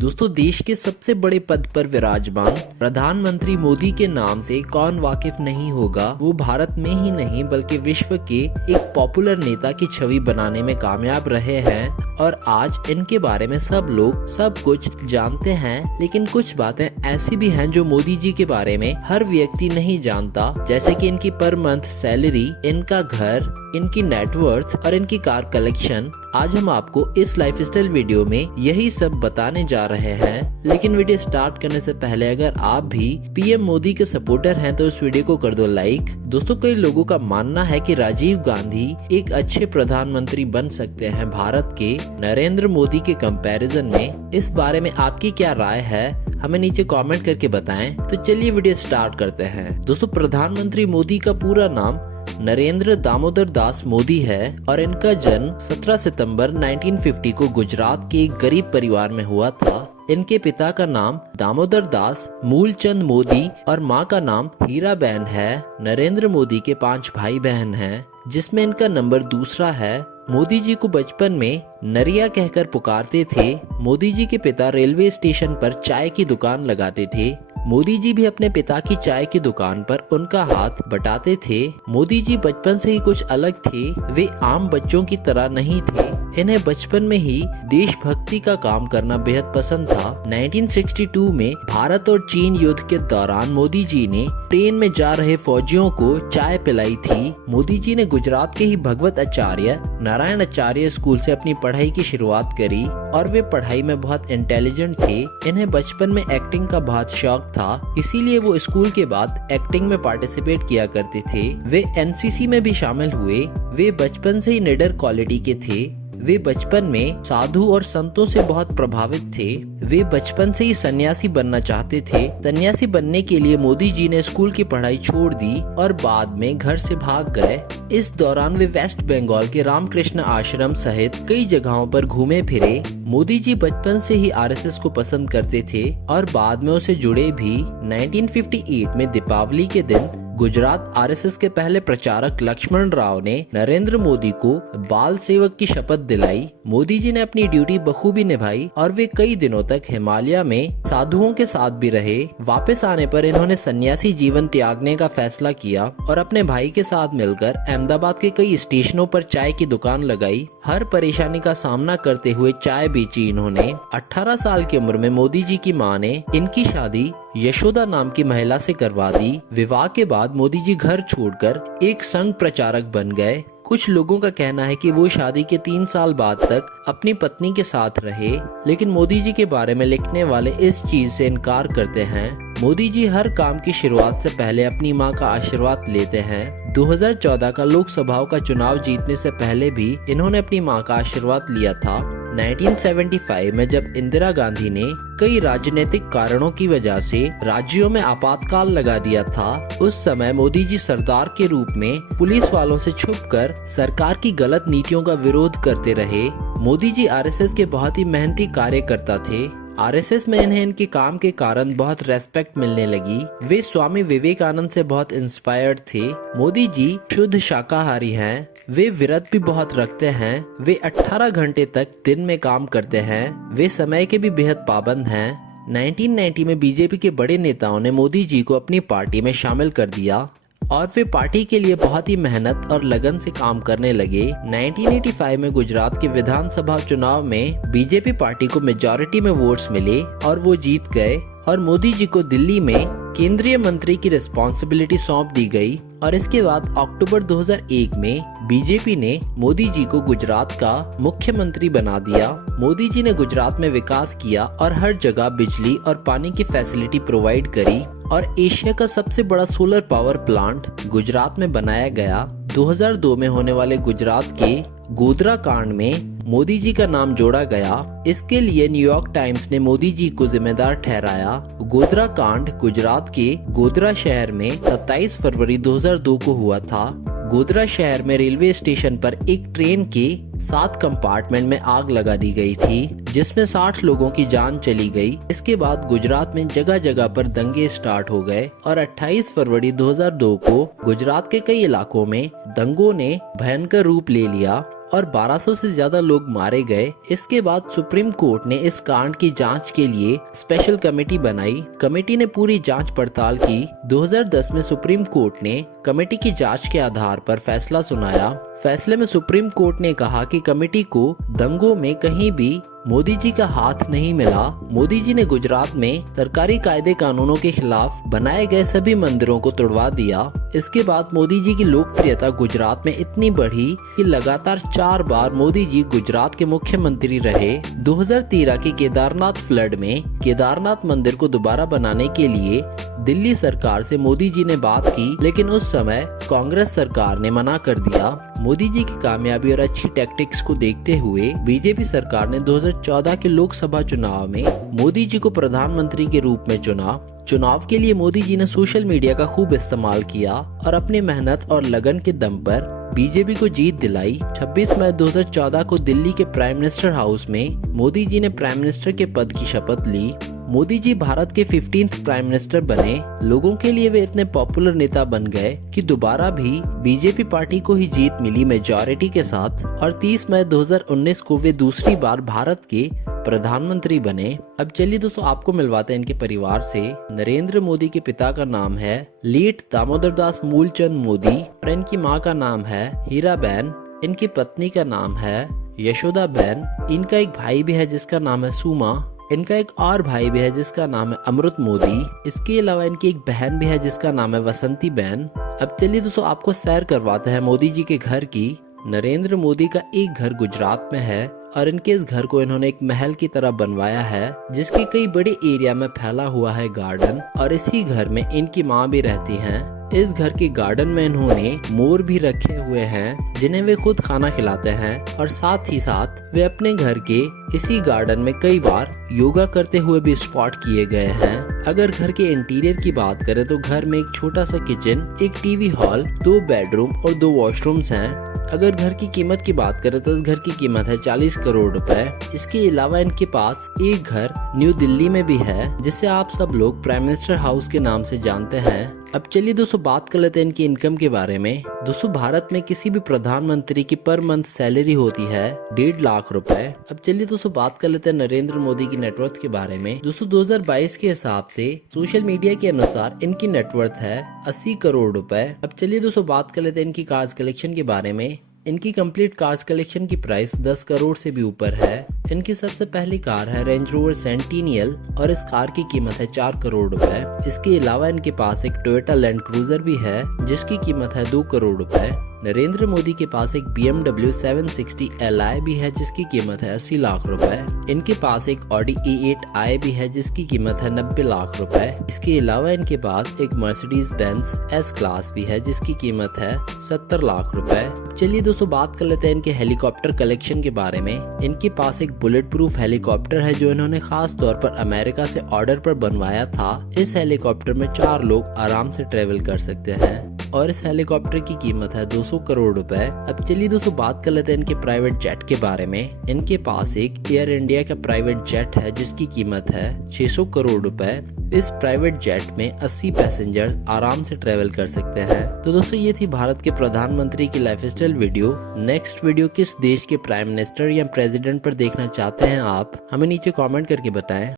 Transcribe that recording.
दोस्तों, देश के सबसे बड़े पद पर विराजमान प्रधानमंत्री मोदी के नाम से कौन वाकिफ नहीं होगा। वो भारत में ही नहीं बल्कि विश्व के एक पॉपुलर नेता की छवि बनाने में कामयाब रहे हैं और आज इनके बारे में सब लोग सब कुछ जानते हैं। लेकिन कुछ बातें ऐसी भी हैं जो मोदी जी के बारे में हर व्यक्ति नहीं जानता, जैसे कि इनकी पर मंथ सैलरी, इनका घर, इनकी नेटवर्थ और इनकी कार कलेक्शन। आज हम आपको इस लाइफस्टाइल वीडियो में यही सब बताने जा रहे हैं। लेकिन वीडियो स्टार्ट करने से पहले अगर आप भी पीएम मोदी के सपोर्टर हैं तो इस वीडियो को कर दो लाइक। दोस्तों, कई लोगों का मानना है कि राजीव गांधी एक अच्छे प्रधानमंत्री बन सकते हैं भारत के नरेंद्र मोदी के कंपैरिजन में। इस बारे में आपकी क्या राय है, हमें नीचे कमेंट करके बताएं। तो चलिए वीडियो स्टार्ट करते हैं। दोस्तों, प्रधानमंत्री मोदी का पूरा नाम नरेंद्र दामोदर दास मोदी है और इनका जन्म 17 सितंबर 1950 को गुजरात के एक गरीब परिवार में हुआ था। इनके पिता का नाम दामोदर दास मूलचंद मोदी और मां का नाम हीराबेन है। नरेंद्र मोदी के 5 भाई बहन हैं, जिसमें इनका नंबर दूसरा है। मोदी जी को बचपन में नरिया कहकर पुकारते थे। मोदी जी के पिता रेलवे स्टेशन पर चाय की दुकान लगाते थे। मोदी जी भी अपने पिता की चाय की दुकान पर उनका हाथ बटाते थे। मोदी जी बचपन से ही कुछ अलग थे। वे आम बच्चों की तरह नहीं थे। इन्हें बचपन में ही देशभक्ति का काम करना बेहद पसंद था। 1962 में भारत और चीन युद्ध के दौरान मोदी जी ने ट्रेन में जा रहे फौजियों को चाय पिलाई थी। मोदी जी ने गुजरात के ही भगवत आचार्य नारायण आचार्य स्कूल से अपनी पढ़ाई की शुरुआत करी और वे पढ़ाई में बहुत इंटेलिजेंट थे। इन्हें बचपन में एक्टिंग का बहुत शौक था, इसीलिए वो स्कूल के बाद एक्टिंग में पार्टिसिपेट किया करते थे। वे एनसीसी में भी शामिल हुए। वे बचपन से ही निडर क्वालिटी के थे। वे बचपन में साधु और संतों से बहुत प्रभावित थे। वे बचपन से ही सन्यासी बनना चाहते थे। सन्यासी बनने के लिए मोदी जी ने स्कूल की पढ़ाई छोड़ दी और बाद में घर से भाग गए। इस दौरान वे वेस्ट बंगाल के रामकृष्ण आश्रम सहित कई जगहों पर घूमे फिरे। मोदी जी बचपन से ही आरएसएस को पसंद करते थे और बाद में उसे जुड़े भी। 1958 में दीपावली के दिन गुजरात आरएसएस के पहले प्रचारक लक्ष्मण राव ने नरेंद्र मोदी को बाल सेवक की शपथ दिलाई। मोदी जी ने अपनी ड्यूटी बखूबी निभाई और वे कई दिनों तक हिमालय में साधुओं के साथ भी रहे। वापस आने पर इन्होंने सन्यासी जीवन त्यागने का फैसला किया और अपने भाई के साथ मिलकर अहमदाबाद के कई स्टेशनों पर चाय की दुकान लगाई। हर परेशानी का सामना करते हुए चाय बेची इन्होंने। 18 साल की उम्र में मोदी जी की मां ने इनकी शादी यशोदा नाम की महिला से करवा दी। विवाह के बाद मोदी जी घर छोड़कर एक संघ प्रचारक बन गए। कुछ लोगों का कहना है कि वो शादी के 3 साल बाद तक अपनी पत्नी के साथ रहे, लेकिन मोदी जी के बारे में लिखने वाले इस चीज से इनकार करते हैं। मोदी जी हर काम की शुरुआत से पहले अपनी मां का आशीर्वाद लेते हैं। 2014 का लोकसभा का चुनाव जीतने से पहले भी इन्होंने अपनी मां का आशीर्वाद लिया था। 1975 में जब इंदिरा गांधी ने कई राजनीतिक कारणों की वजह से राज्यों में आपातकाल लगा दिया था, उस समय मोदी जी सरदार के रूप में पुलिस वालों से छुपकर सरकार की गलत नीतियों का विरोध करते रहे। मोदी जी आरएसएस के बहुत ही मेहनती कार्यकर्ता थे। आरएसएस में इन्हें इनके काम के कारण बहुत रेस्पेक्ट मिलने लगी। वे स्वामी विवेकानंद से बहुत इंस्पायर्ड थे। मोदी जी शुद्ध शाकाहारी हैं। वे व्रत भी बहुत रखते हैं। वे 18 घंटे तक दिन में काम करते हैं। वे समय के भी बेहद पाबंद हैं। 1990 में बीजेपी के बड़े नेताओं ने मोदी जी को अपनी पार्टी में शामिल कर दिया और वे पार्टी के लिए बहुत ही मेहनत और लगन से काम करने लगे। 1985 में गुजरात के विधानसभा चुनाव में बीजेपी पार्टी को मेजॉरिटी में वोट्स मिले और वो जीत गए और मोदी जी को दिल्ली में केंद्रीय मंत्री की रिस्पॉन्सिबिलिटी सौंप दी गई। और इसके बाद अक्टूबर 2001 में बीजेपी ने मोदी जी को गुजरात का मुख्यमंत्री बना दिया। मोदी जी ने गुजरात में विकास किया और हर जगह बिजली और पानी की फैसिलिटी प्रोवाइड करी और एशिया का सबसे बड़ा सोलर पावर प्लांट गुजरात में बनाया गया। 2002 में होने वाले गुजरात के गोधरा कांड में मोदी जी का नाम जोड़ा गया। इसके लिए न्यूयॉर्क टाइम्स ने मोदी जी को जिम्मेदार ठहराया। गोधरा कांड गुजरात के गोधरा शहर में 27 फरवरी 2002 को हुआ था। गोधरा शहर में रेलवे स्टेशन पर एक ट्रेन के 7 कंपार्टमेंट में आग लगा दी गई थी, जिसमें 60 लोगों की जान चली गई। इसके बाद गुजरात में जगह जगह पर दंगे स्टार्ट हो गए और 28 फरवरी 2002 को गुजरात के कई इलाकों में दंगों ने भयंकर रूप ले लिया और 1200 से ज्यादा लोग मारे गए। इसके बाद सुप्रीम कोर्ट ने इस कांड की जांच के लिए स्पेशल कमेटी बनाई। कमेटी ने पूरी जांच पड़ताल की। 2010 में सुप्रीम कोर्ट ने कमेटी की जांच के आधार पर फैसला सुनाया। फैसले में सुप्रीम कोर्ट ने कहा कि कमेटी को दंगों में कहीं भी मोदी जी का हाथ नहीं मिला। मोदी जी ने गुजरात में सरकारी कायदे कानूनों के खिलाफ बनाए गए सभी मंदिरों को तोड़वा दिया। इसके बाद मोदी जी की लोकप्रियता गुजरात में इतनी बढ़ी कि लगातार 4 बार मोदी जी गुजरात के मुख्यमंत्री रहे। 2013 के केदारनाथ फ्लड में केदारनाथ मंदिर को दोबारा बनाने के लिए दिल्ली सरकार से मोदी जी ने बात की, लेकिन उस समय कांग्रेस सरकार ने मना कर दिया। मोदी जी की कामयाबी और अच्छी टैक्टिक्स को देखते हुए बीजेपी सरकार ने 2014 के लोकसभा चुनाव में मोदी जी को प्रधानमंत्री के रूप में चुना। चुनाव के लिए मोदी जी ने सोशल मीडिया का खूब इस्तेमाल किया और अपनी मेहनत और लगन के दम पर बीजेपी को जीत दिलाई। 26 मई 2014 को दिल्ली के प्राइम मिनिस्टर हाउस में मोदी जी ने प्राइम मिनिस्टर के पद की शपथ ली। मोदी जी भारत के 15th प्राइम मिनिस्टर बने। लोगों के लिए वे इतने पॉपुलर नेता बन गए कि दोबारा भी बीजेपी पार्टी को ही जीत मिली मेजॉरिटी के साथ, और 30 मई 2019 को वे दूसरी बार भारत के प्रधानमंत्री बने। अब चलिए दोस्तों, आपको मिलवाते हैं इनके परिवार से। नरेंद्र मोदी के पिता का नाम है लेट दामोदर दास मूलचंद मोदी और इनकी माँ का नाम है हीराबेन। इनकी पत्नी का नाम है यशोदाबेन। इनका एक भाई भी है जिसका नाम है सुमा। इनका एक और भाई भी है जिसका नाम है अमृत मोदी। इसके अलावा इनकी एक बहन भी है जिसका नाम है वसंती बहन। अब चलिए दोस्तों, आपको सैर करवाते हैं मोदी जी के घर की। नरेंद्र मोदी का एक घर गुजरात में है और इनके इस घर को इन्होंने एक महल की तरह बनवाया है, जिसके कई बड़े एरिया में फैला हुआ है गार्डन, और इसी घर में इनकी माँ भी रहती हैं। इस घर के गार्डन में इन्होंने मोर भी रखे हुए हैं जिन्हें वे खुद खाना खिलाते हैं, और साथ ही साथ वे अपने घर के इसी गार्डन में कई बार योगा करते हुए भी स्पॉट किए गए हैं। अगर घर के इंटीरियर की बात करें तो घर में एक छोटा सा किचन, एक टीवी हॉल, 2 बेडरूम और 2 वॉशरूम्स हैं। अगर घर की कीमत की बात करें तो इस घर की कीमत है 40 करोड़ रुपए। इसके अलावा इनके पास एक घर न्यू दिल्ली में भी है, जिसे आप सब लोग प्राइम मिनिस्टर हाउस के नाम से जानते हैं। अब चलिए दोस्तों, बात कर लेते हैं इनकी इनकम के बारे में। दोस्तों, भारत में किसी भी प्रधानमंत्री की पर मंथ सैलरी होती है 1.5 लाख रुपए। अब चलिए दोस्तों, बात कर लेते हैं नरेंद्र मोदी की नेटवर्थ के बारे में। दोस्तों, 2022 के हिसाब से सोशल मीडिया के अनुसार इनकी नेटवर्थ है 80 करोड़ रुपए। अब चलिए दोस्तों, बात कर लेते हैं इनकी कार्स कलेक्शन के बारे में। इनकी कंप्लीट कार्स कलेक्शन की प्राइस 10 करोड़ से भी ऊपर है। इनकी सबसे पहली कार है रेंज रोवर सेंटिनियल और इस कार की कीमत है 4 करोड़ रुपए। इसके अलावा इनके पास एक टोयोटा लैंड क्रूजर भी है जिसकी कीमत है 2 करोड़ रुपए। नरेंद्र मोदी के पास एक BMW 760 Li भी है जिसकी कीमत है 80 लाख रुपए। इनके पास एक Audi A8i भी है जिसकी कीमत है 90 लाख रुपए। इसके अलावा इनके पास एक Mercedes Benz S क्लास भी है जिसकी कीमत है 70 लाख रुपए। चलिए दोस्तों, बात कर लेते हैं इनके हेलीकॉप्टर कलेक्शन के बारे में। इनके पास एक बुलेट प्रूफ हेलीकॉप्टर है जो इन्होंने खास तौर पर अमेरिका से ऑर्डर पर बनवाया था। इस हेलीकॉप्टर में 4 लोग आराम से ट्रेवल कर सकते हैं और इस हेलीकॉप्टर की कीमत है 200 करोड़ रुपए। अब चलिए दोस्तों, बात कर लेते हैं इनके प्राइवेट जेट के बारे में। इनके पास एक एयर इंडिया का प्राइवेट जेट है जिसकी कीमत है 600 करोड़ रुपए। इस प्राइवेट जेट में 80 पैसेंजर्स आराम से ट्रेवल कर सकते हैं। तो दोस्तों, ये थी भारत के प्रधानमंत्री की लाइफस्टाइल वीडियो। नेक्स्ट वीडियो किस देश के प्राइम मिनिस्टर या प्रेसिडेंट पर देखना चाहते हैं आप, हमें नीचे कमेंट करके बताएं।